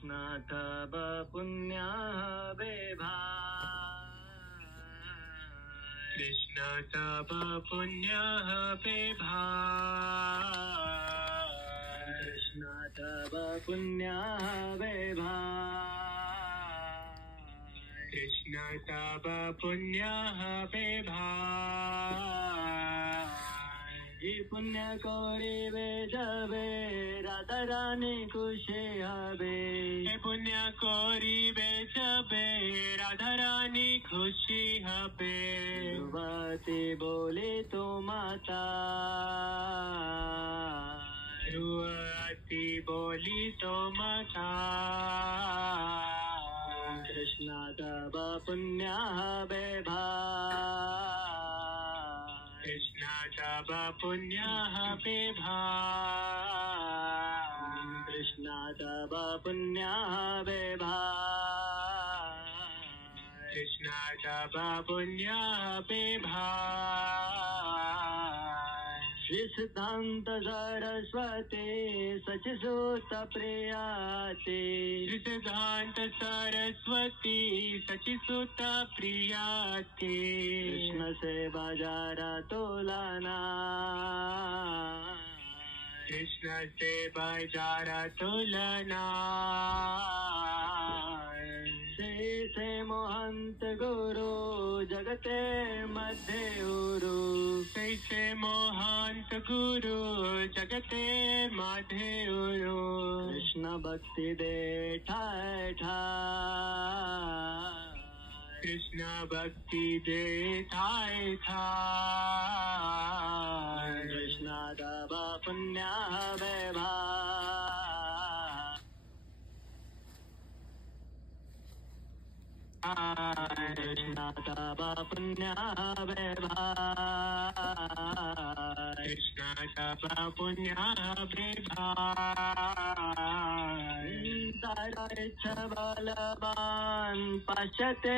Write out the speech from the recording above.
कृष्ण तब पुण्य बेभान, कृष्ण तब पुण्य बेभान, कृष्ण तब पुण्य बेभान, कृष्ण तब पुण्य बेभान। ये पुण्य करिबे जबे राधा रानी खुशी हबे, ये पुण्य करिबे जबे राधा रानी खुशी हबे। ध्रुवती बोली तो माता, ध्रुवती बोली तो माता, कृष्ण तब पुण्य बेभान, कृष्ण तब पुण्य बेभान, कृष्ण तब पुण्य बेभान, कृष्ण तब पुण्य बेभान। श्री सिद्धांत सरस्वती सचिसुत प्रियाते, श्री सिद्धांत सरस्वती सचिसुत प्रियाते। कृष्ण से बाजारा तोलाना, कृष्ण से बाजारा तोलना, से मोहंत गुरु जगते मध्य उरु, से मोहंत गुरु जगते मध्य उरु। कृष्ण भक्ति दे ठाय ठाय, कृष्ण भक्ति दे ठाय ठाय, कृष्ण तब पुण्य बेभान, कृष्ण तब पुण्य बेभान, कृष्ण तब पुण्य बेभान। तारा इच्छ बलवान पश्यते